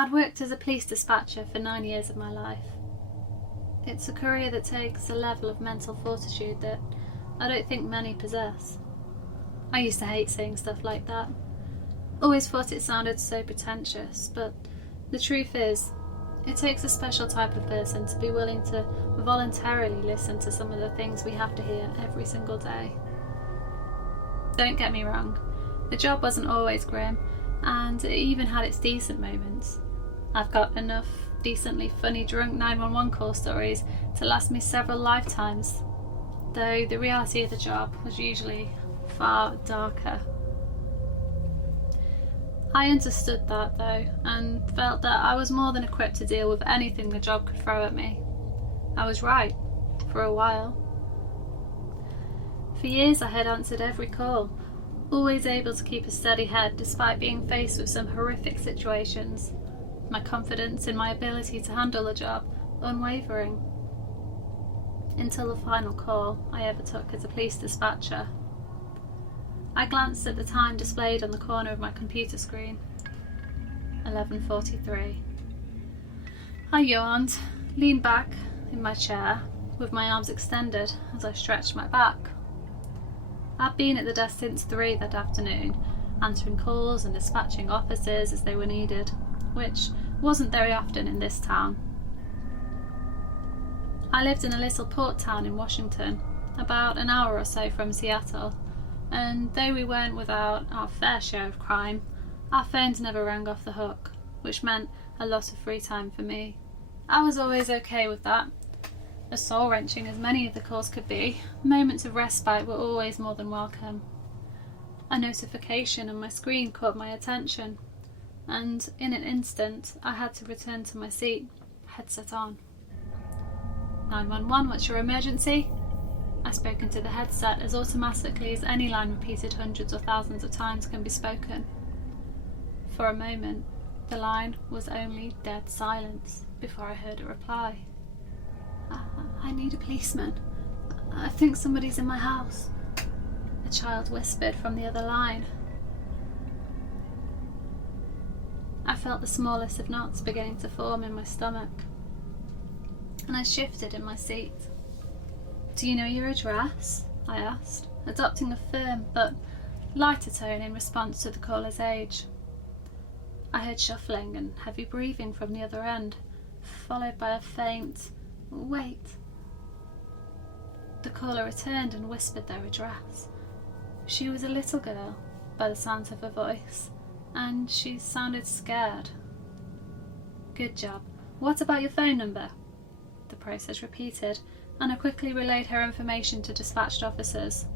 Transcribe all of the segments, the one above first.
I'd worked as a police dispatcher for 9 years of my life. It's a career that takes a level of mental fortitude that I don't think many possess. I used to hate saying stuff like that. Always thought it sounded so pretentious, but the truth is, it takes a special type of person to be willing to voluntarily listen to some of the things we have to hear every single day. Don't get me wrong, the job wasn't always grim, and it even had its decent moments. I've got enough decently funny drunk 911 call stories to last me several lifetimes, though the reality of the job was usually far darker. I understood that though, and felt that I was more than equipped to deal with anything the job could throw at me. I was right, for a while. For years I had answered every call, always able to keep a steady head despite being faced with some horrific situations, my confidence in my ability to handle the job unwavering. Until the final call I ever took as a police dispatcher. I glanced at the time displayed on the corner of my computer screen. 11:43. I yawned, leaned back in my chair with my arms extended as I stretched my back. I'd been at the desk since 3 that afternoon, answering calls and dispatching officers as they were needed, which wasn't very often in this town. I lived in a little port town in Washington, about an hour or so from Seattle, and though we weren't without our fair share of crime, our phones never rang off the hook, which meant a lot of free time for me. I was always okay with that. As soul-wrenching as many of the calls could be, moments of respite were always more than welcome. A notification on my screen caught my attention, and in an instant I had to return to my seat, headset on. 911, what's your emergency? I spoke into the headset as automatically as any line repeated hundreds or thousands of times can be spoken. For a moment, the line was only dead silence before I heard a reply. I need a policeman. I think somebody's in my house, a child whispered from the other line. I felt the smallest of knots beginning to form in my stomach, and I shifted in my seat. Do you know your address? I asked, adopting a firm but lighter tone in response to the caller's age. I heard shuffling and heavy breathing from the other end, followed by a faint, "Wait." The caller returned and whispered their address. She was a little girl, by the sound of her voice, and she sounded scared. Good job. What about your phone number? The process repeated, and I quickly relayed her information to dispatched officers.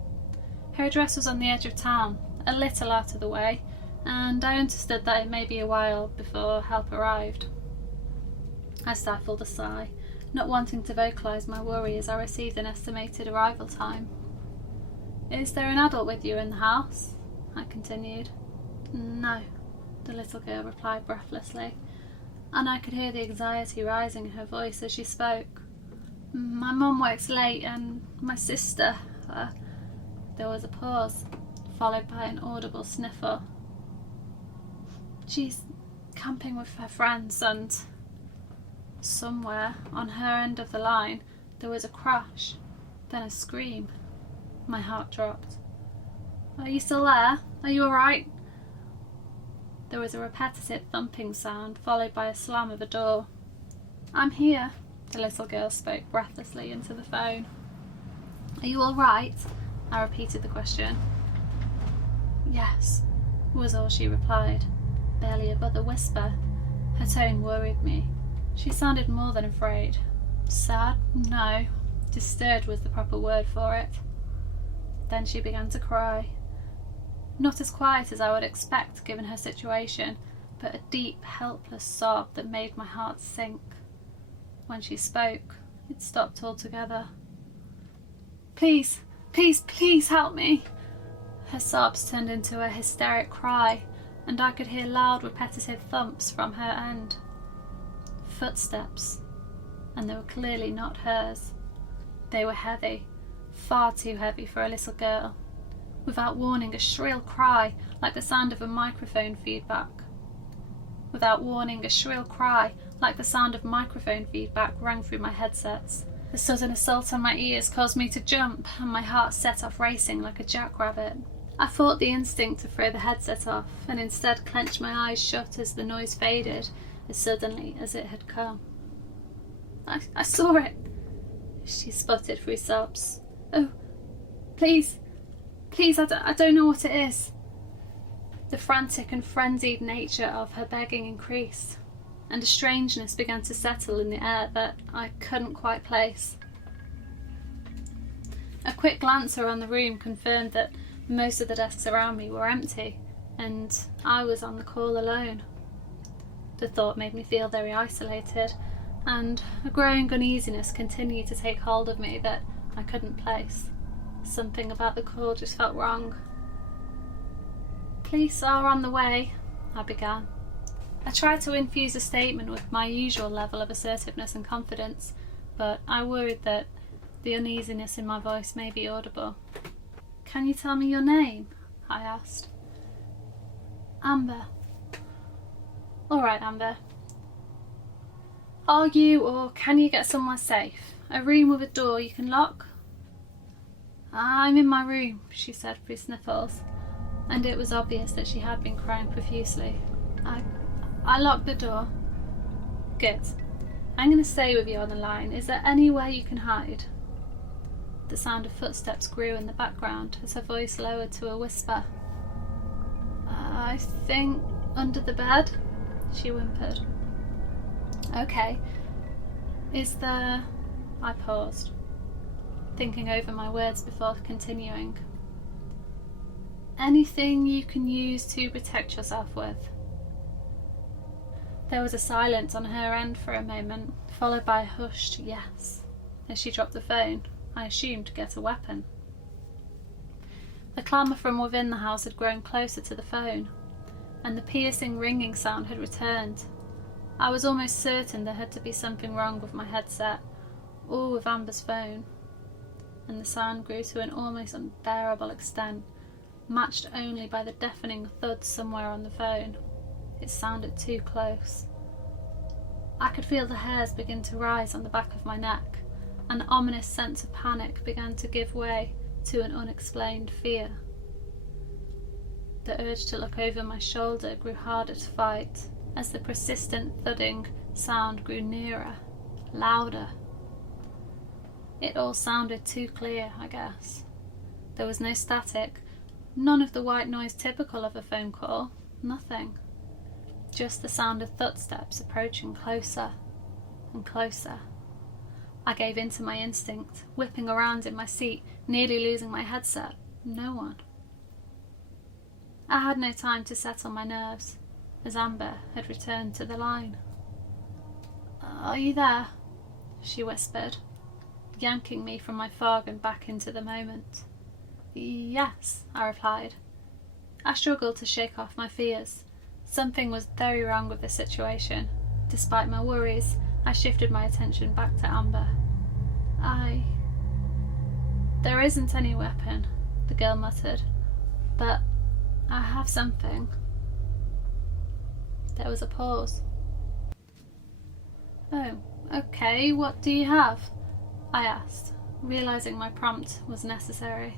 Her address was on the edge of town, a little out of the way, and I understood that it may be a while before help arrived. I stifled a sigh, not wanting to vocalise my worry as I received an estimated arrival time. Is there an adult with you in the house? I continued. No, the little girl replied breathlessly, and I could hear the anxiety rising in her voice as she spoke. My mum works late and my sister... There was a pause, followed by an audible sniffle. She's camping with her friends and... Somewhere on her end of the line there was a crash, then a scream. My heart dropped. Are you still there? Are you alright? There was a repetitive thumping sound, followed by a slam of a door. I'm here, the little girl spoke breathlessly into the phone. Are you alright? I repeated the question. Yes, was all she replied, barely above a whisper. Her tone worried me. She sounded more than afraid. Sad? No. Disturbed was the proper word for it. Then she began to cry. Not as quiet as I would expect given her situation, but a deep, helpless sob that made my heart sink. When she spoke, it stopped altogether. Please, please, please help me. Her sobs turned into a hysteric cry, and I could hear loud, repetitive thumps from her end. Footsteps, and they were clearly not hers. They were heavy, far too heavy for a little girl. Without warning, a shrill cry, like the sound of a microphone feedback. Without warning, a shrill cry, like the sound of microphone feedback, rang through my headsets. The sudden assault on my ears caused me to jump, and my heart set off racing like a jackrabbit. I fought the instinct to throw the headset off, and instead clenched my eyes shut as the noise faded as suddenly as it had come. I saw it, she sputtered through sobs. Oh, please, I don't know what it is. The frantic and frenzied nature of her begging increased, and a strangeness began to settle in the air that I couldn't quite place. A quick glance around the room confirmed that most of the desks around me were empty, and I was on the call alone. The thought made me feel very isolated, and a growing uneasiness continued to take hold of me that I couldn't place. Something about the call just felt wrong. Police are on the way, I began. I tried to infuse a statement with my usual level of assertiveness and confidence, but I worried that the uneasiness in my voice may be audible. Can you tell me your name? I asked. Amber. All right, Amber. Are you or can you get somewhere safe? A room with a door you can lock? I'm in my room, she said through sniffles, and it was obvious that she had been crying profusely. I locked the door. Good. I'm going to stay with you on the line. Is there anywhere you can hide? The sound of footsteps grew in the background as her voice lowered to a whisper. I think under the bed, she whimpered. Okay. Is there... I paused, thinking over my words before continuing. Anything you can use to protect yourself with? There was a silence on her end for a moment, followed by a hushed yes. As she dropped the phone, I assumed to get a weapon. The clamour from within the house had grown closer to the phone, and the piercing ringing sound had returned. I was almost certain there had to be something wrong with my headset, or with Amber's phone, and the sound grew to an almost unbearable extent, matched only by the deafening thud somewhere on the phone. It sounded too close. I could feel the hairs begin to rise on the back of my neck. An ominous sense of panic began to give way to an unexplained fear. The urge to look over my shoulder grew harder to fight as the persistent thudding sound grew nearer, louder. It all sounded too clear, I guess. There was no static, none of the white noise typical of a phone call, nothing. Just the sound of footsteps approaching closer and closer. I gave in to my instinct, whipping around in my seat, nearly losing my headset. No one. I had no time to settle my nerves, as Amber had returned to the line. Are you there? She whispered, yanking me from my fog and back into the moment. Yes, I replied. I struggled to shake off my fears. Something was very wrong with the situation. Despite my worries, I shifted my attention back to Amber. There isn't any weapon, the girl muttered, but I have something. There was a pause. Oh, okay, what do you have? I asked, realising my prompt was necessary.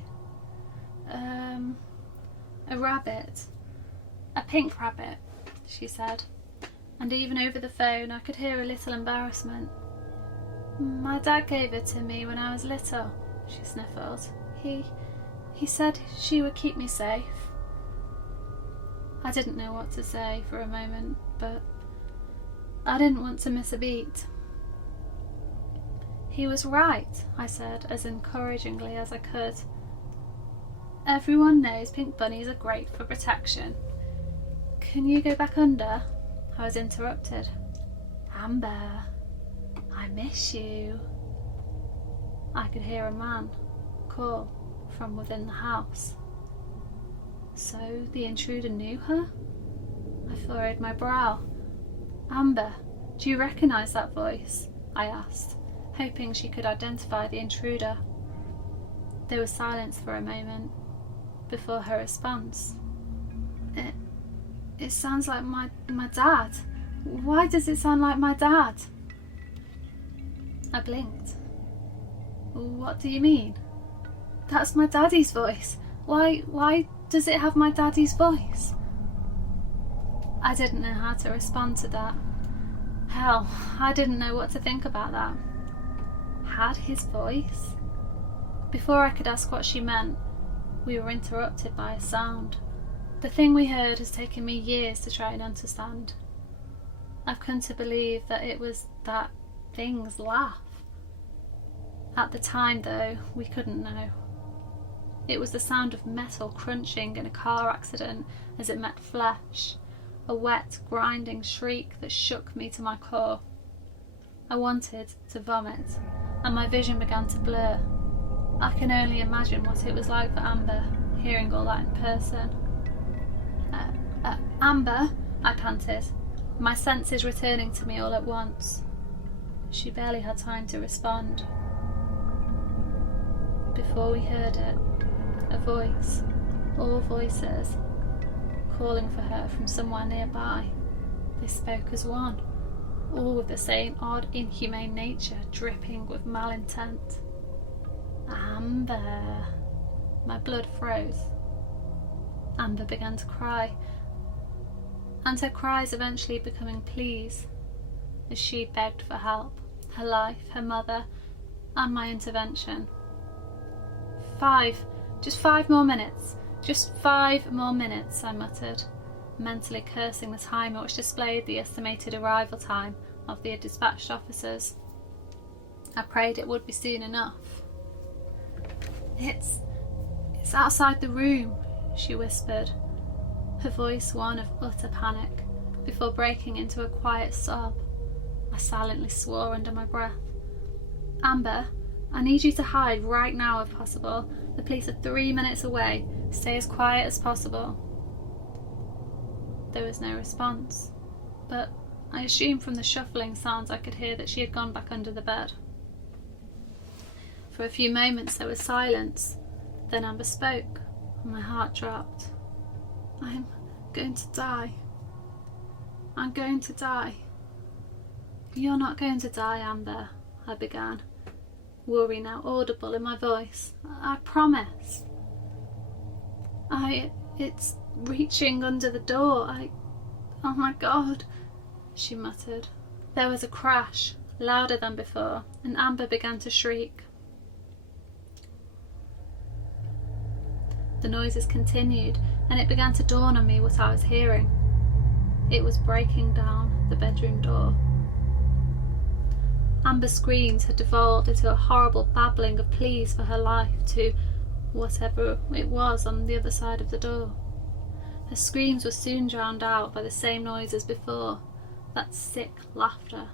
A rabbit. A pink rabbit, she said, and even over the phone I could hear a little embarrassment. My dad gave it to me when I was little, she sniffled. He said she would keep me safe. I didn't know what to say for a moment, but I didn't want to miss a beat. He was right, I said, as encouragingly as I could. Everyone knows pink bunnies are great for protection. Can you go back under? I was interrupted. Amber, I miss you. I could hear a man call from within the house. So the intruder knew her? I furrowed my brow. Amber, do you recognise that voice? I asked, hoping she could identify the intruder. There was silence for a moment before her response. It sounds like my dad, Why does it sound like my dad? I blinked. What do you mean? That's my daddy's voice. Why does it have my daddy's voice? I didn't know how to respond to that. Hell, I didn't know what to think about that. Had his voice? Before I could ask what she meant, we were interrupted by a sound. The thing we heard has taken me years to try and understand. I've come to believe that it was that thing's laugh. At the time, though, we couldn't know. It was the sound of metal crunching in a car accident as it met flesh, a wet, grinding shriek that shook me to my core. I wanted to vomit, and my vision began to blur. I can only imagine what it was like for Amber, hearing all that in person. Amber, I panted, my senses returning to me all at once. She barely had time to respond. Before we heard it, a voice, or voices, calling for her from somewhere nearby. They spoke as one, all with the same odd, inhumane nature dripping with malintent. Amber. My blood froze. Amber began to cry, and her cries eventually becoming pleas, as she begged for help, her life, her mother, and my intervention. Just 5 more minutes. Just 5 more minutes, I muttered, mentally cursing the timer which displayed the estimated arrival time of the dispatched officers. I prayed it would be soon enough. It's outside the room, she whispered, her voice one of utter panic, before breaking into a quiet sob. I silently swore under my breath. Amber, I need you to hide right now if possible. The police are 3 minutes away. Stay as quiet as possible. There was no response, but I assumed from the shuffling sounds I could hear that she had gone back under the bed. For a few moments there was silence. Then Amber spoke, and my heart dropped. I'm going to die. I'm going to die. You're not going to die, Amber, I began, worry now audible in my voice. I promise. It's reaching under the door. Oh my God, she muttered. There was a crash, louder than before, and Amber began to shriek. The noises continued, and it began to dawn on me what I was hearing. It was breaking down the bedroom door. Amber's screams had devolved into a horrible babbling of pleas for her life to whatever it was on the other side of the door. Her screams were soon drowned out by the same noise as before, that sick laughter.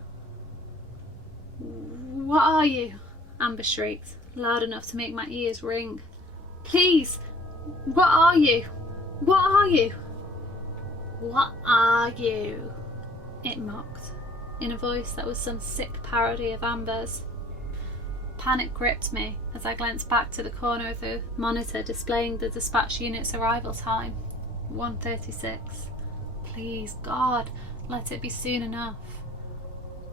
What are you? Amber shrieked, loud enough to make my ears ring. Please! What are you? What are you? What are you? It mocked, in a voice that was some sick parody of Amber's. Panic gripped me as I glanced back to the corner of the monitor displaying the dispatch unit's arrival time, 1:36. Please, God, let it be soon enough.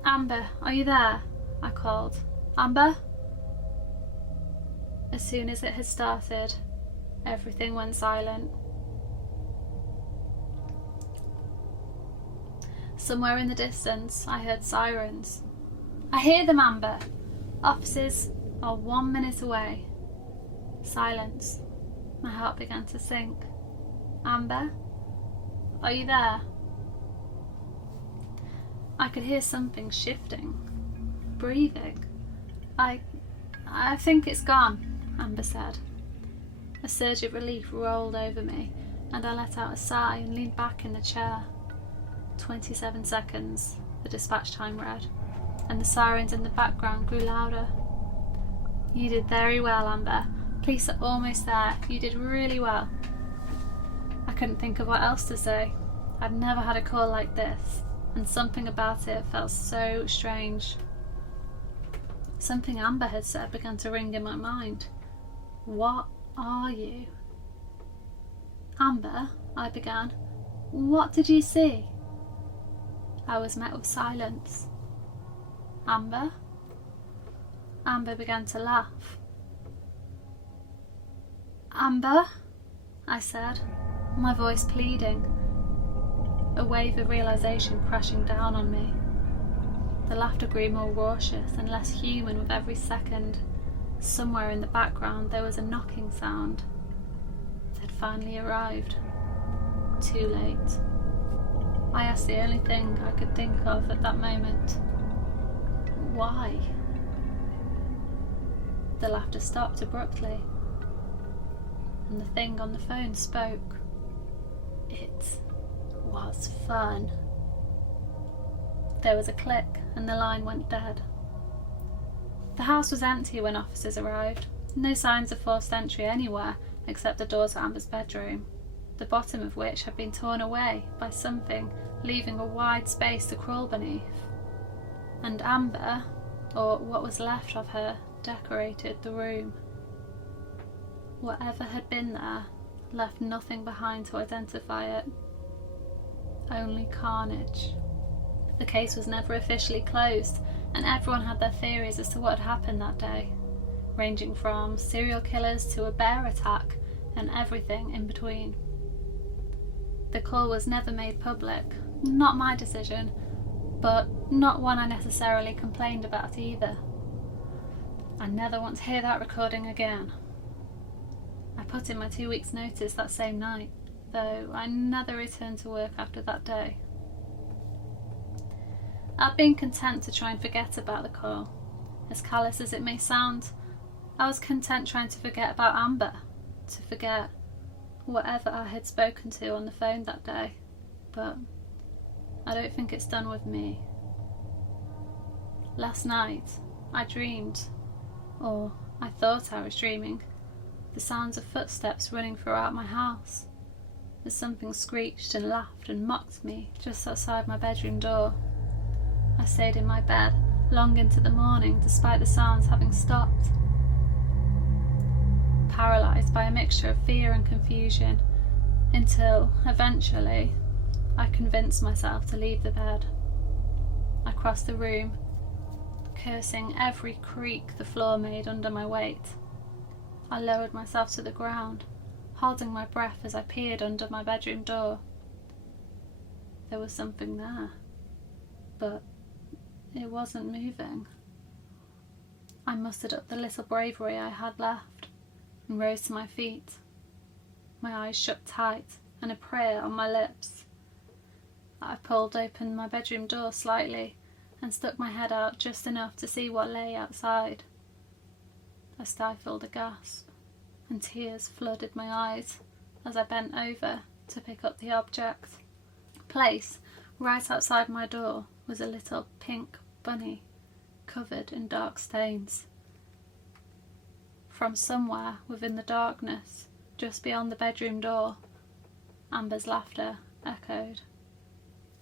Amber, are you there? I called. Amber? As soon as it had started, everything went silent. Somewhere in the distance, I heard sirens. I hear them, Amber. Officers are 1 minute away. Silence. My heart began to sink. Amber? Are you there? I could hear something shifting, breathing. I think it's gone, Amber said. A surge of relief rolled over me, and I let out a sigh and leaned back in the chair. 27 seconds, the dispatch time read, and the sirens in the background grew louder. You did very well, Amber. Police are almost there. You did really well. I couldn't think of what else to say. I'd never had a call like this, and something about it felt so strange. Something Amber had said began to ring in my mind. What are you? Amber, I began. What did you see? I was met with silence. Amber? Amber began to laugh. Amber? I said, my voice pleading, a wave of realisation crashing down on me. The laughter grew more raucous and less human with every second. Somewhere in the background there was a knocking sound. They'd finally arrived. Too late. I asked the only thing I could think of at that moment. Why? The laughter stopped abruptly, and the thing on the phone spoke. It was fun. There was a click, and the line went dead. The house was empty when officers arrived. No signs of forced entry anywhere except the door to Amber's bedroom, the bottom of which had been torn away by something, leaving a wide space to crawl beneath. And Amber, or what was left of her, decorated the room. Whatever had been there left nothing behind to identify it. Only carnage. The case was never officially closed, and everyone had their theories as to what had happened that day, ranging from serial killers to a bear attack and everything in between. The call was never made public, not my decision, but not one I necessarily complained about either. I never want to hear that recording again. I put in my 2 weeks' notice that same night, though I never returned to work after that day. I'd been content to try and forget about the call. As callous as it may sound, I was content trying to forget about Amber, to forget whatever I had spoken to on the phone that day, but I don't think it's done with me. Last night, I dreamed, or I thought I was dreaming, the sounds of footsteps running throughout my house, as something screeched and laughed and mocked me just outside my bedroom door. I stayed in my bed long into the morning despite the sounds having stopped, paralysed by a mixture of fear and confusion, until, eventually, I convinced myself to leave the bed. I crossed the room, cursing every creak the floor made under my weight. I lowered myself to the ground, holding my breath as I peered under my bedroom door. There was something there, but it wasn't moving. I mustered up the little bravery I had left and rose to my feet, my eyes shut tight and a prayer on my lips. I pulled open my bedroom door slightly and stuck my head out just enough to see what lay outside. I stifled a gasp, and tears flooded my eyes as I bent over to pick up the object. Placed right outside my door was a little pink bunny covered in dark stains. From somewhere within the darkness, just beyond the bedroom door, Amber's laughter echoed.